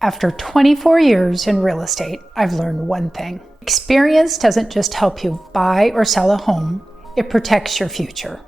After 24 years in real estate, I've learned one thing. Experience doesn't just help you buy or sell a home, it protects your future.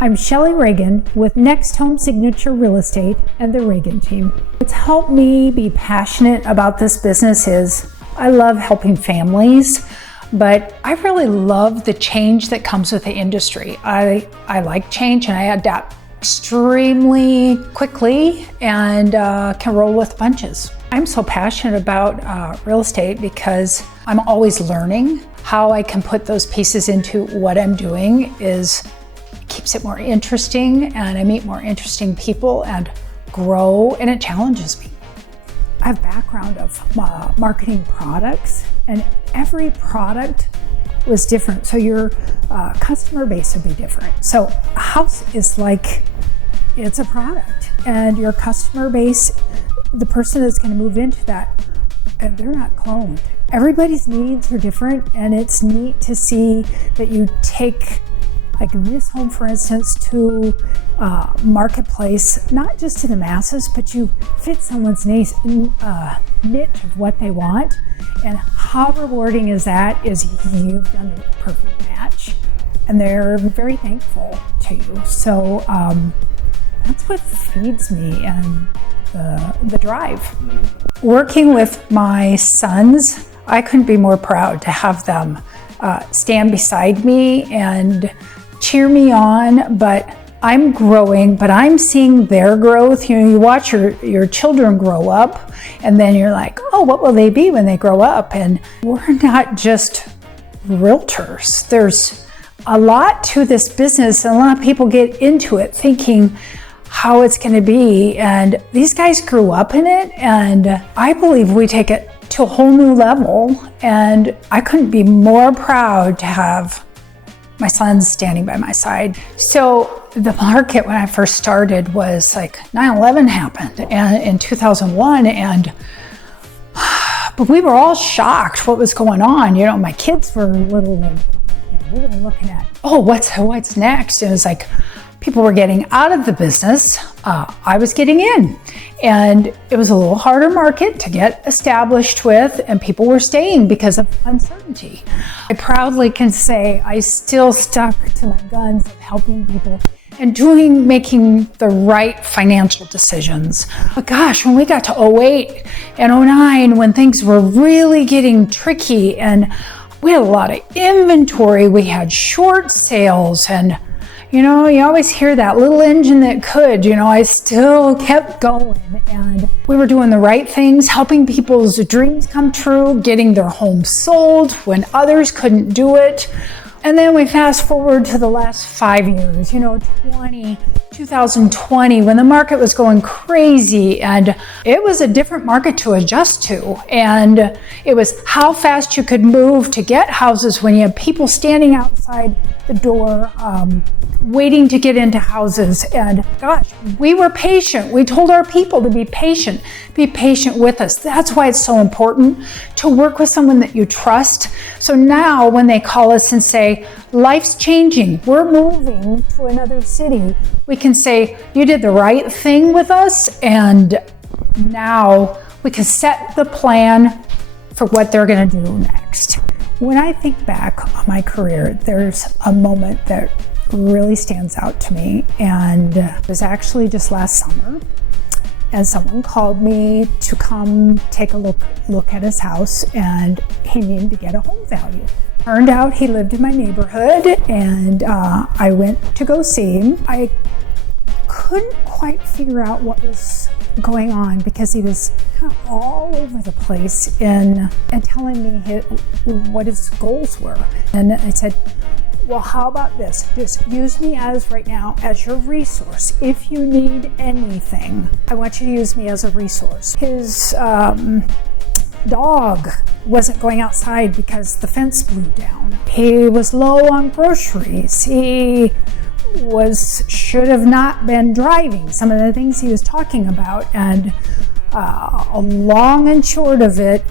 I'm Shelly Ragan with Next Home Signature Real Estate and the Ragan team. What's helped me be passionate about this business is I love helping families, but I really love the change that comes with the industry. I like change and I adapt extremely quickly and can roll with punches. I'm so passionate about real estate because I'm always learning. How I can put those pieces into what I'm doing keeps it more interesting, and I meet more interesting people and grow, and it challenges me. I have a background of marketing products, and every product was different. So your customer base would be different. So a house is like, it's a product, and your customer base, the person that's going to move into that, they're not cloned. Everybody's needs are different, and it's neat to see that you take, like this home, for instance, to marketplace, not just to the masses, but you fit someone's niche of what they want. And how rewarding is that? Is you've done the perfect match, and they're very thankful to you. So that's what feeds me and the drive. Working with my sons, I couldn't be more proud to have them stand beside me and cheer me on. But I'm growing, but I'm seeing their growth. You know, you watch your children grow up, and then you're like, oh, what will they be when they grow up? And we're not just realtors. There's a lot to this business, and a lot of people get into it thinking how it's going to be. And these guys grew up in it, and I believe we take it to a whole new level. And I couldn't be more proud to have my sons standing by my side. So the market when I first started was like 9/11 happened in 2001, but we were all shocked what was going on. You know, my kids were little, we were looking at, oh, what's next? And it was like people were getting out of the business. I was getting in, and it was a little harder market to get established with, and people were staying because of uncertainty. I proudly can say I still stuck to my guns of helping people and making the right financial decisions. But gosh, when we got to 08 and 09, when things were really getting tricky and we had a lot of inventory, we had short sales, and you know, you always hear that little engine that could, you know, I still kept going, and we were doing the right things, helping people's dreams come true, getting their homes sold when others couldn't do it. And then we fast forward to the last 5 years, you know, 2020, when the market was going crazy, and it was a different market to adjust to. And it was how fast you could move to get houses when you had people standing outside the door, waiting to get into houses. And gosh, we were patient. We told our people to be patient with us. That's why it's so important to work with someone that you trust. So now when they call us and say, life's changing, we're moving to another city, we can say, you did the right thing with us, and now we can set the plan for what they're going to do next. When I think back on my career, there's a moment that really stands out to me, and it was actually just last summer, and someone called me to come take a look at his house, and he needed to get a home value. Turned out he lived in my neighborhood, and I went to go see him. I couldn't quite figure out what was going on because he was kind of all over the place and telling me what his goals were. And I said, well, how about this? Just use me right now as your resource. If you need anything, I want you to use me as a resource. His dog wasn't going outside because the fence blew down. He was low on groceries. He should have not been driving, some of the things he was talking about. And a long and short of it,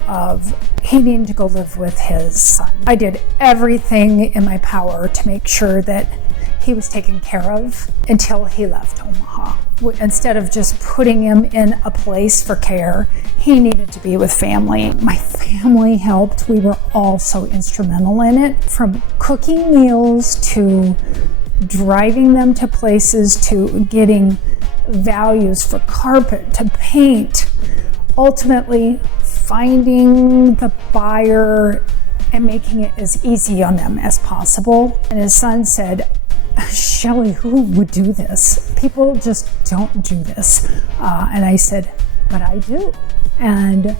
he needed to go live with his son. I did everything in my power to make sure that he was taken care of until he left Omaha. Instead of just putting him in a place for care, he needed to be with family. My family helped. We were all so instrumental in it, from cooking meals to driving them to places to getting values for carpet to paint, ultimately finding the buyer and making it as easy on them as possible. And his son said, Shelly, who would do this? People just don't do this. And I said, but I do. And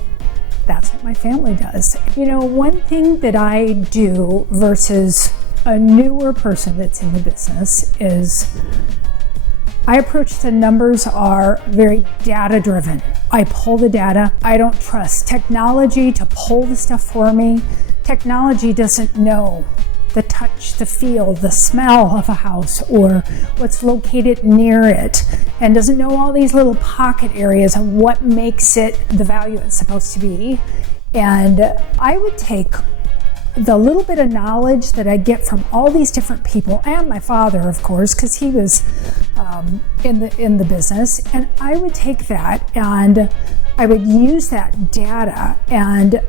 that's what my family does. You know, one thing that I do versus a newer person that's in the business is I approach the numbers are very data driven. I pull the data. I don't trust technology to pull the stuff for me. Technology doesn't know the touch, the feel, the smell of a house or what's located near it, and doesn't know all these little pocket areas of what makes it the value it's supposed to be. And I would take the little bit of knowledge that I get from all these different people, and my father, of course, because he was in the business, and I would take that and I would use that data. And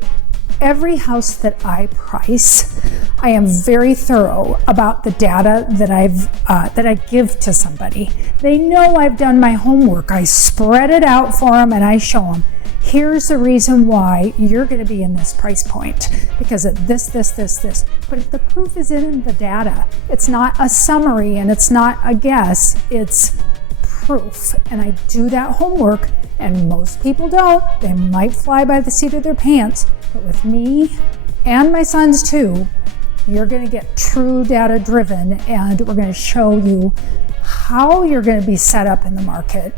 every house that I price, I am very thorough about the data that I give to somebody. They know I've done my homework. I spread it out for them and I show them, here's the reason why you're going to be in this price point because of this. But if the proof is in the data, it's not a summary and it's not a guess, it's proof. And I do that homework, and most people don't. They might fly by the seat of their pants, but with me and my sons too, you're going to get true data driven, and we're going to show you how you're going to be set up in the market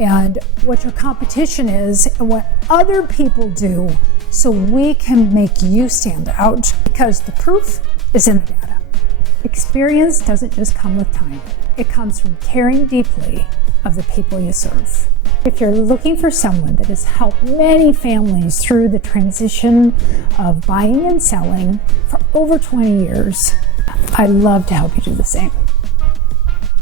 and what your competition is and what other people do, so we can make you stand out, because the proof is in the data. Experience doesn't just come with time. It comes from caring deeply of the people you serve. If you're looking for someone that has helped many families through the transition of buying and selling for over 20 years, I'd love to help you do the same.